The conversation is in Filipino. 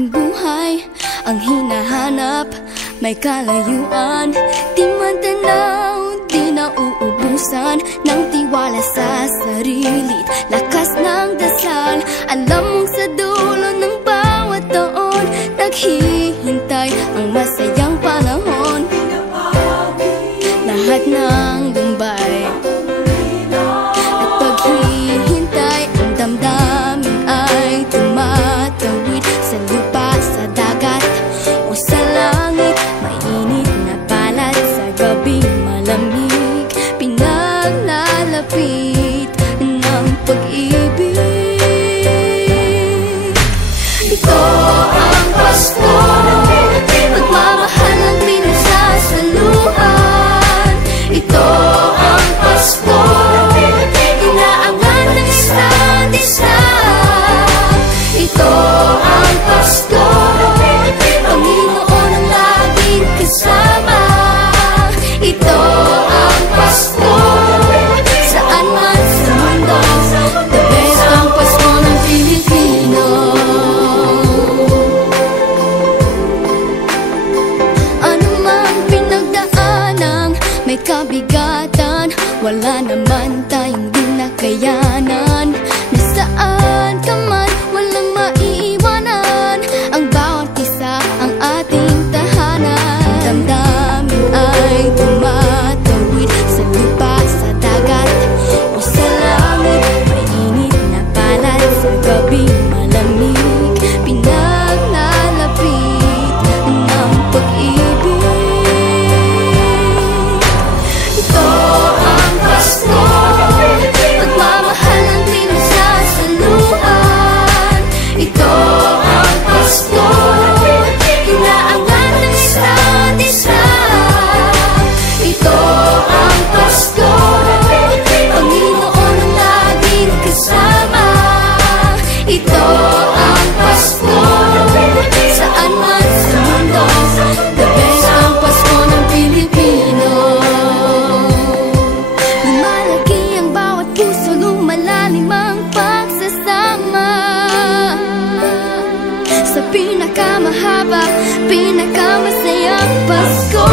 ating buhay ang hinahanap, may kalayuan, di man tanaw, di nauubusan ng tiwala sa sarili't lakas ng dasal. Alam mong sa dulo ng bawat taon, naghihintay ang masayang panahon. Lahat ng lumbay at paghihintay, ang damdamin ay tumatawid sa lupa, sa dagat o sa langit. Mainit na palad sa gabing malamig, pinaglalapit ng pag-ibig. Ito ang Pasko, pagmamahal ang pinagsasaluhan. Ito ang Pasko, inaangan ng isa't isa. Ito ang Pasko, Panginoon ang laging kasama. Ito ang Pasko, saan man sa mundo, the best ang Pasko ng Pilipino. Ano mang pinagdaanang may kabigatan, wala naman tayong di nakayanan. Nasaan ka man, walang maiiwanan, ang bawat isa ang ating tahanan. Damdamin ay tumatawid sa lupa, sa dagat o sa langit. Mainit na palad sa gabing malamig, pinaglalapit ng pag-ibig. Ito ang Pasko, pagmamahal ang pinagsasaluhan. Ito ang Pasko, inaangan ng isa't isa. Ito ang Pasko, Panginoon ang laging kasama. Ito ang Pasko, saan man sa mundo, the best ang Pasko ng Pilipino. Lumalaki ang bawat puso, lumalalim ang pagsasama sa pinakamahaba, pinakamasayang Pasko.